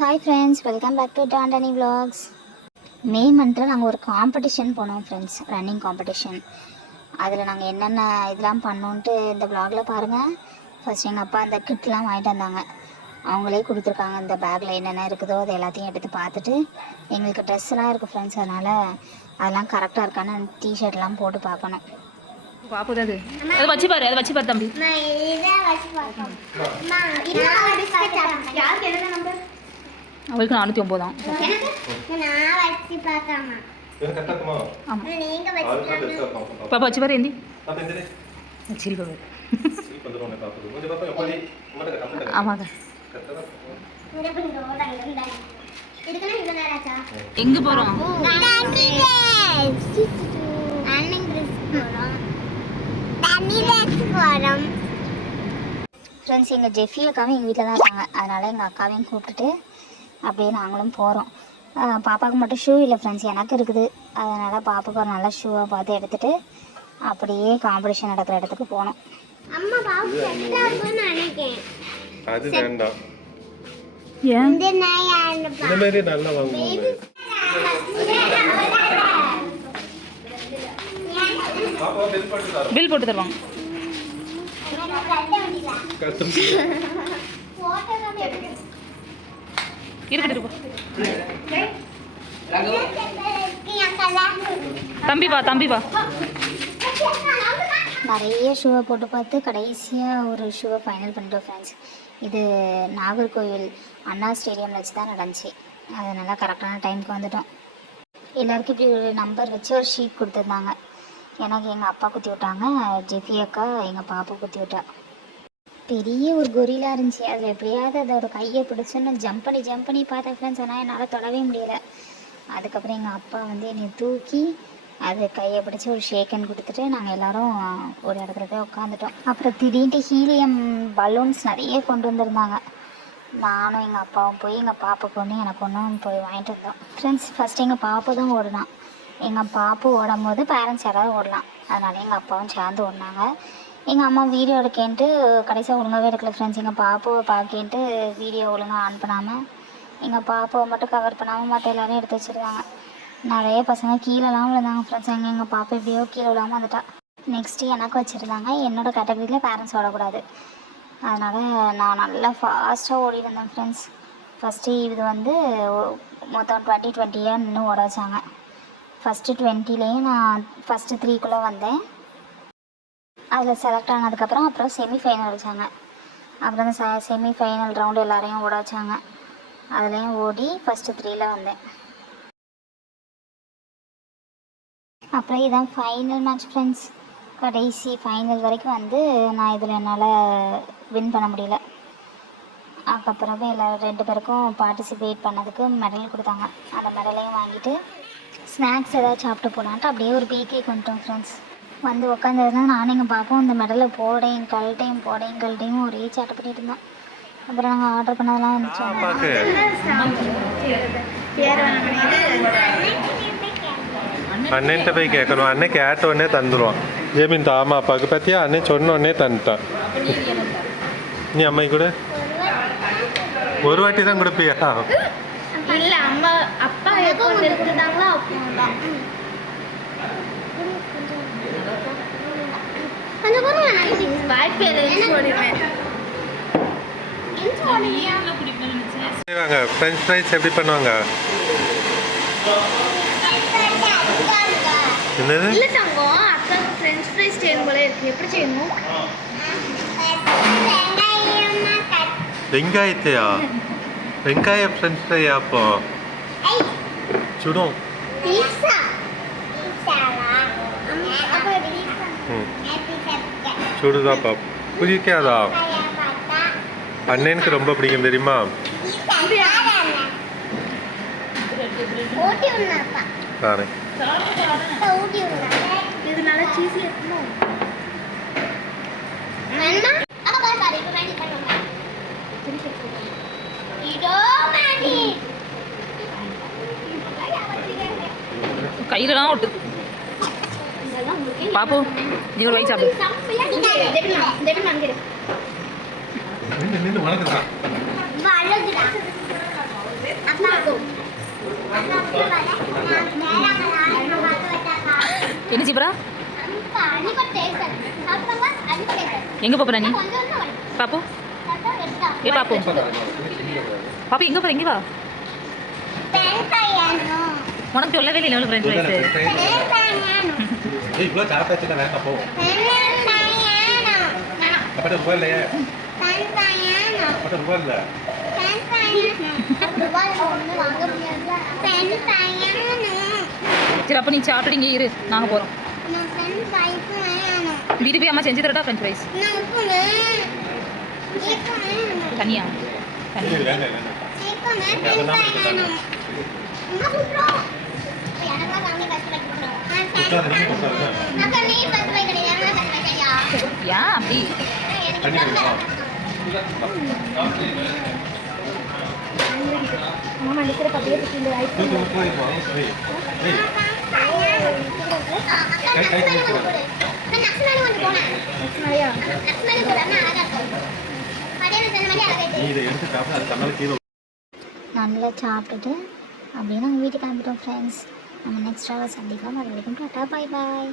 Hi friends, welcome back to டாண்டனி vlogs. May மந்தில் நாங்கள் ஒரு காம்படிஷன் போனோம் ஃப்ரெண்ட்ஸ், ரன்னிங் காம்படிஷன். அதில் நாங்கள் என்னென்ன இதெல்லாம் பண்ணோன்ட்டு இந்த விலாகில் பாருங்கள். ஃபஸ்ட் எங்கள் அப்பா அந்த கிட்லாம் வாங்கிட்டு வந்தாங்க, அவங்களே கொடுத்துருக்காங்க. இந்த பேக்கில் என்னென்ன இருக்குதோ அது எல்லாத்தையும் எடுத்து பார்த்துட்டு எங்களுக்கு ட்ரெஸ்லாம் இருக்குது ஃப்ரெண்ட்ஸ், அதனால் அதெல்லாம் கரெக்டாக இருக்கான்னு டிஷர்ட்லாம் போட்டு பார்க்கணும். பாப்புது அது அதை வச்சு பாரு, அதை வச்சு பாரு தம்பி. அவளுக்கு 409 தான். பாப்பா வச்சு பாரு ஏந்தி சரி பாரு. ஆமாங்க. எங்க போறோம்? ஃப்ரெண்ட்ஸ், எங்கள் ஜெஃபி அக்காவும் எங்கள் வீட்டில் தான் இருக்காங்க, அதனால் எங்கள் அக்காவையும் கூப்பிட்டுட்டு அப்படியே நாங்களும் போகிறோம். பாப்பாவுக்கு மட்டும் ஷூ இல்லை ஃப்ரெண்ட்ஸ், எனக்கு இருக்குது. அதனால் பாப்பாவுக்கு ஒரு நல்ல ஷூவாக பார்த்து எடுத்துகிட்டு அப்படியே காம்படிஷன் நடக்கிற இடத்துக்கு போனோம். பில் போட்டு தருவாங்க. தம்பி வா தம்பி வா. நிறைய ஷூவை போட்டு பார்த்து கடைசியாக ஒரு ஷூவை ஃபைனல் பண்ணிட்டோம் ஃப்ரெண்ட்ஸ். இது நாகர்கோவில் அண்ணா ஸ்டேடியமில் வச்சு தான் நடந்துச்சு. அதனால் கரெக்டான டைமுக்கு வந்துட்டோம். எல்லாருக்கும் இப்படி ஒரு நம்பர் வச்சு ஒரு ஷீட் கொடுத்துருந்தாங்க. எனக்கு எங்கள் அப்பா குத்தி விட்டாங்க, ஜெஃபி அக்கா எங்கள் பாப்பா குத்தி விட்டா. பெரிய ஒரு கொரிலா இருந்துச்சு. அதில் எப்படியாவது அதோட கையை பிடிச்சோன்னு ஜம்ப் பண்ணி பார்த்தேன் ஃப்ரெண்ட்ஸ், ஆனால் என்னால் தொடவே முடியலை. அதுக்கப்புறம் எங்கள் அப்பா வந்து என்னை தூக்கி அது கையை பிடிச்சி ஒரு ஷேக்கன் கொடுத்துட்டு நாங்கள் எல்லோரும் ஒரு இடத்துல போய் உட்காந்துட்டோம். அப்புறம் திடீர்னு ஹீலியம் பலூன்ஸ் நிறைய கொண்டு வந்திருந்தாங்க. நானும் எங்கள் அப்பாவும் போய் எங்கள் பாப்பாவுக்கு ஒன்று எனக்கு ஒன்றும் போய் வாங்கிட்டு வந்தோம் ஃப்ரெண்ட்ஸ். ஃபஸ்ட்டு எங்கள் பாப்பா தான் ஓடினான். எங்கள் பாப்பு ஓடும் போது பேரண்ட்ஸ் யாராவது ஓடலாம், அதனால எங்கள் அப்பாவும் சேர்ந்து ஓடினாங்க. எங்கள் அம்மா வீடியோ எடுக்கேன்ட்டு கடைசியாக ஒழுங்காகவே எடுக்கல ஃப்ரெண்ட்ஸ். எங்கள் பாப்புவை பார்க்கேன்ட்டு வீடியோ ஒழுங்காக ஆன் பண்ணாமல் எங்கள் பாப்பாவை மட்டும் கவர் பண்ணாமல் மற்ற எல்லோரும் எடுத்து வச்சுருந்தாங்க. நிறைய பசங்க கீழெலாம் விழுந்தாங்க ஃப்ரெண்ட்ஸ். எங்கள் பாப்பா எப்படியோ கீழே விழாமல் வந்துட்டா. நெக்ஸ்ட்டு எனக்கு வச்சுருந்தாங்க. என்னோடய கேட்டகரியில் பேரண்ட்ஸ் ஓடக்கூடாது, அதனால் நான் நல்லா ஃபாஸ்ட்டாக ஓடி வந்தேன் ஃப்ரெண்ட்ஸ். ஃபஸ்ட்டு இது வந்து மொத்தம் 20 நின்று ஓட வச்சாங்க. ஃபஸ்ட்டு 20லேயே நான் ஃபஸ்ட்டு 3க்குள்ளே வந்தேன். அதில் செலக்ட் ஆனதுக்கப்புறம் அப்புறம் செமிஃபைனல் வச்சாங்க. அப்புறம் அந்த செமிஃபைனல் ரவுண்டு எல்லாரையும் ஓட வச்சாங்க. அதுலேயும் ஓடி ஃபஸ்ட்டு 3ல் வந்தேன். அப்புறம் இதான் ஃபைனல் மேட்ச் ஃப்ரெண்ட்ஸ். கடைசி ஃபைனல் வரைக்கும் வந்து நான் இதில் என்னால் வின் பண்ண முடியல. அதுக்கப்புறமே எல்லோரும் 2 பேருக்கும் பார்ட்டிசிபேட் பண்ணதுக்கு மெடல் கொடுத்தாங்க. அந்த மெடலையும் வாங்கிட்டு ஸ்நாக்ஸ் ஏதாவது சாப்பிட்டு போகலான்ட்டு அப்படியே ஒரு பீக்கே கொண்டுட்டோம் ஃப்ரெண்ட்ஸ். வந்து உட்காந்துருந்தா நானும் எங்கள் பாப்பாவும் அந்த மெடலை போடையும் கழட்டையும் ஒரே சாட்டை பண்ணிட்டு இருந்தோம். அப்புறம் நாங்கள் ஆர்டர் பண்ணதெல்லாம் வந்துச்சு. அண்ணன்ட்ட போய் கேட்கணும். அண்ணன் கேட்ட உடனே தந்துடுவான். ஜெமின் தாமா அப்பாவுக்கு பற்றியா அண்ணன் சொன்ன உடனே தந்துட்டான். நீ அம்மை கூட ஒரு வாட்டி தான் கொடுப்பியா? இல்ல அம்மா அப்பா எப்போ நிறுத்துதாங்களோ அப்போதான். கொஞ்சம் கூட நான் வாய்ப்பே சொல்லிடுவேன். செய்வாங்க ஃப்ரெஞ்ச் ஃப்ரைஸ் எப்படி பண்ணுவாங்க? என்னது? இல்ல தங்கம், அக்கா ஃப்ரெஞ்ச் ஃப்ரைஸ் செய்யணும் போல இருக்கு. எப்படி செய்யணும்? வெங்காயத்தையா? வெங்காய ஃப்ரெஞ்ச் ஃப்ரை அப்போ சுடும். சுடுதாப்பா பிடிக்காதா? அண்ணனுக்கு ரொம்ப பிடிக்கும் தெரியுமா? பாரு இது நல்லா சீஸியா இருக்குமோ? கையிலலாம் ஒட்டு. பாப்பு நீ ஒரு வயசு சாப்பிடு. என்ன சீப்பரா எங்கே போகிற நீ பாப்பு ஏ பாப்பு பாப்பு எங்கே போகிற எங்கே வா உனக்கு சொல்லவே இல்லை எவ்வளோ ஃப்ரெஞ்ச் ஃப்ரைஸு இவ்வளோ சாப்பிட்டு தானே அப்போ அப்பட்ட ரூபாய் இல்லையே அப்பட்ட ரூபாய் இல்லை சரி அப்போ நீ சாப்பிட்டு இங்கே இரு நாங்கள் போகிறோம் வீட்டு போய் அம்மா செஞ்சு தரட்டா ஃப்ரெஞ்ச் ஃப்ரைஸ் தனியா தனியா ஏன் அப்படி நல்லா சாப்பிட்டுட்டு அப்படியே நாங்கள் வீட்டுக்கு கிளம்பிட்டோம் ஃப்ரெண்ட்ஸ். நம்ம நெக்ஸ்ட் ஹவர் சந்திக்கலாம். அது வரைக்கும் டாட்டா, பாய் பாய்.